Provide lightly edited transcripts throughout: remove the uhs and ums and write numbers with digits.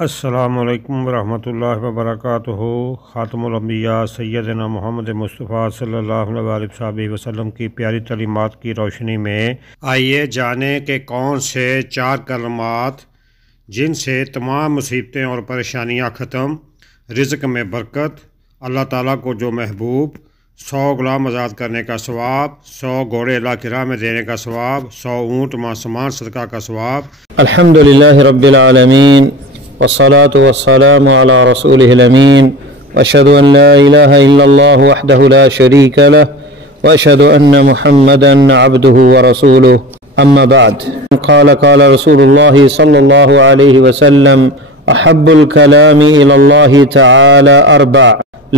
السلام علیکم ورحمۃ اللہ وبرکاتہ۔ خاتم الانبیاء سیدنا محمد مصطفیٰ صلی اللہ علیہ وسلم کی پیاری تعلیمات کی روشنی میں آئیے جانیں کہ کون سے 4 کلمات جن سے تمام مصیبتیں اور پریشانیاں ختم، رزق میں برکت، اللہ تعالیٰ کو جو محبوب، 100 غلام آزاد کرنے کا ثواب، 100 گھوڑے اللہ کی راہ میں دینے کا ثواب، 100 اونٹ ماسمان صدقہ کا ثواب۔ الحمدللہ رب العالمین والصلاة والسلام على رسوله الأمين وأشهد أن لا إله إلا الله وحده لا شريك له وأشهد أن محمدا عبده ورسوله أما بعد قال رسول الله صلى الله عليه وسلم أحب الكلام إلى الله تعالى 4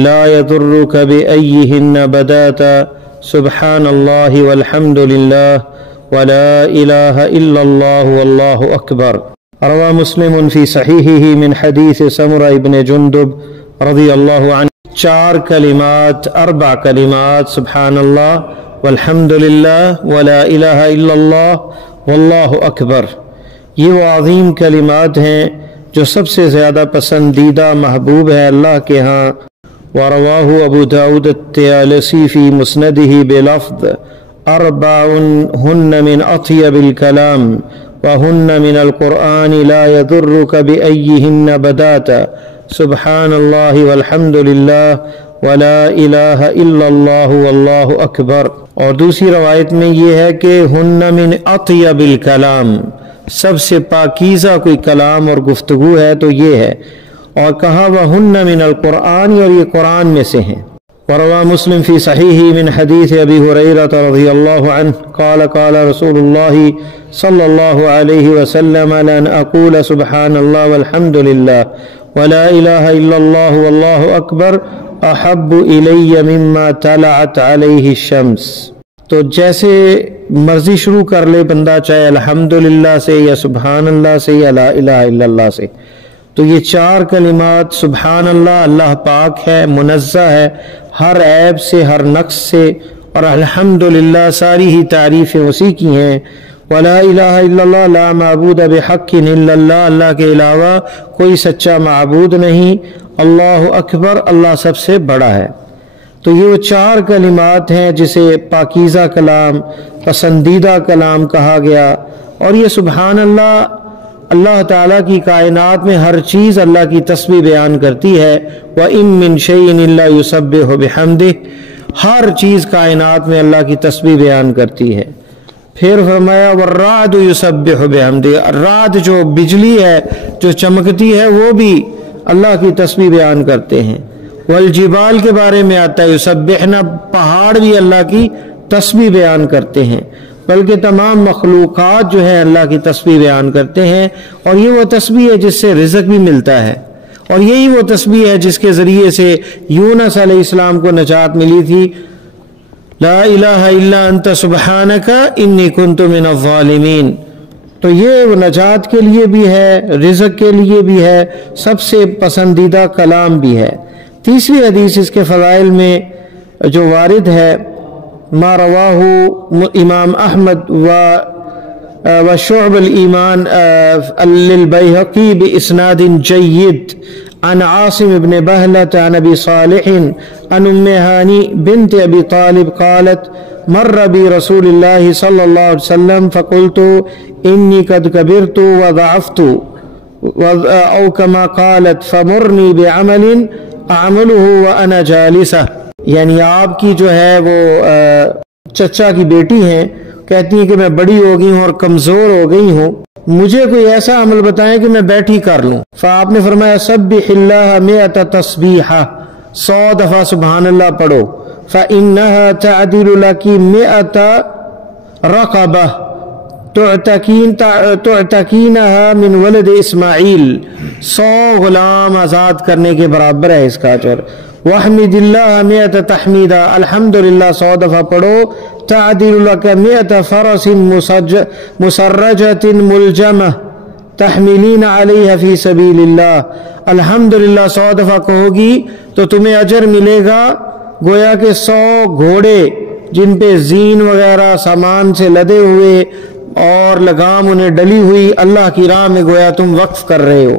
لا يضرك بأيهن بدات سبحان الله والحمد لله ولا إله إلا الله والله أكبر۔ روى مسلم في صحيحه من حديث سمرة بن جندب رضی اللہ عنہ 4 کلمات 4 کلمات سبحان اللہ والحمد للہ ولا الہ الا اللہ واللہ اکبر، یہ وہ عظیم کلمات ہیں جو سب سے زیادہ پسندیدہ محبوب ہے اللہ کے ہاں۔ ورواه ابو داود الطیالسی فی مسندہ بلفظ 4 ہن من اطیب الکلام وَهُنَّ مِنَ الْقُرْآنِ لَا يَضُرُّكَ بِأَيِّهِنَّ بَدَاتَ سُبْحَانَ اللَّهِ وَالْحَمْدُ لِلَّهِ وَلَا إِلَٰهَ إِلَّا اللَّهُ وَاللَّهُ أَكْبَرُ۔ اور دوسری روایت میں یہ ہے کہ ہن من اطیب الکلام، سب سے پاکیزہ کوئی کلام اور گفتگو ہے تو یہ ہے، اور کہا وَهُنَّ مِنَ الْقُرْآنِ، اور یہ قرآن میں سے ہیں۔ وروى مسلم في صحيحه من حديث أبي هريرة رضي الله عنه قال رسول الله صلى الله عليه وسلم لن أقول سبحان الله والحمد لله ولا إله إلا الله والله أكبر أحب إلي مما طلعت عليه الشمس۔ تو جیسے مرضی شروع کر لے بندہ، چاہے الحمدللہ سے یا سبحان اللہ سے یا لا الہ الا اللہ سے، تو یہ 4 کلمات سبحان اللہ، اللہ پاک ہے، منزہ ہے ہر عیب سے، ہر نقص سے، اور الحمدللہ ساری ہی تعریفیں اسی کی ہیں۔ ولا الہ الا اللہ، لا معبود بحق الا اللہ، اللہ کے علاوہ کوئی سچا معبود نہیں، اللہ اکبر، اللہ سب سے بڑا ہے۔ تو یہ وہ 4 کلمات ہیں جسے پاکیزہ کلام، پسندیدہ کلام کہا گیا۔ اور یہ سبحان اللہ، اللہ تعالیٰ کی کائنات میں ہر چیز اللہ کی تسبیح بیان کرتی ہے۔ وَإِن مِّن شَيْءٍ إِلَّا يُسَبِّحُ بِحَمْدِهِ، ہر چیز کائنات میں اللہ کی تسبیح بیان کرتی ہے۔ پھر فرمایا وَالرَّعْدُ يُسَبِّحُ بِحَمْدِهِ، رعد جو بجلی ہے جو چمکتی ہے وہ بھی اللہ کی تسبیح بیان کرتے ہیں۔ والجبال کے بارے میں آتا ہے یسبحنا، پہاڑ بھی اللہ کی تسبیح بیان کرتے ہیں، بلکہ تمام مخلوقات جو ہے اللہ کی تسبیح بیان کرتے ہیں۔ اور یہ وہ تسبیح ہے جس سے رزق بھی ملتا ہے، اور یہی وہ تسبیح ہے جس کے ذریعے سے یونس علیہ السلام کو نجات ملی تھی، لا الہ الا انت سبحانک انی کنت من الظالمین۔ تو یہ وہ نجات کے لیے بھی ہے، رزق کے لیے بھی ہے، سب سے پسندیدہ کلام بھی ہے۔ تیسری حدیث اس کے فضائل میں جو وارد ہے، ما رواہ امام احمد و شعب الایمان للبیہقی باسناد جید عن عاصم بن بہلۃ عن ابی صالح عن ام ہانی بنت ابی طالب قالت مر بی رسول اللہ صلی اللہ علیہ وسلم فقلت انی قد کبرت وضعفت او کما قالت فمرنی بعمل اعملہ وانا جالسہ۔ یعنی آپ کی جو ہے وہ چچا کی بیٹی ہیں، کہتی ہیں کہ میں بڑی ہو گئی ہوں اور کمزور ہو گئی ہوں، مجھے کوئی ایسا عمل بتائیں کہ میں بیٹھی کر لوں۔ فاپ نے فرمایا سبح اللہ 100 تسبیحہ، 100 دفعہ سبحان اللہ پڑھو۔ فإنها تعدل لك 100 رقبہ تعتقینها من ولد اسماعیل، 100 غلام آزاد کرنے کے برابر ہے اس کا اجر۔ وحمد اللہ 100 تحمیدہ، الحمدللہ 100 دفعہ پڑھو۔ تعدل لك 100 فرس مسرجۃ ملجمہ تحملین علیہ فی سبیل اللہ، الحمدللہ 100 دفعہ کہو گی تو تمہیں اجر ملے گا گویا کہ 100 گھوڑے جن پہ زین وغیرہ سامان سے لدے ہوئے اور لگام انہیں ڈلی ہوئی اللہ کی راہ میں گویا تم وقف کر رہے ہو۔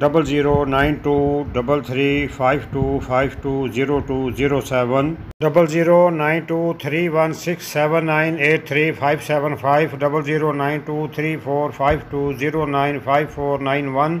00923352520207 00923167983575 00923452095491।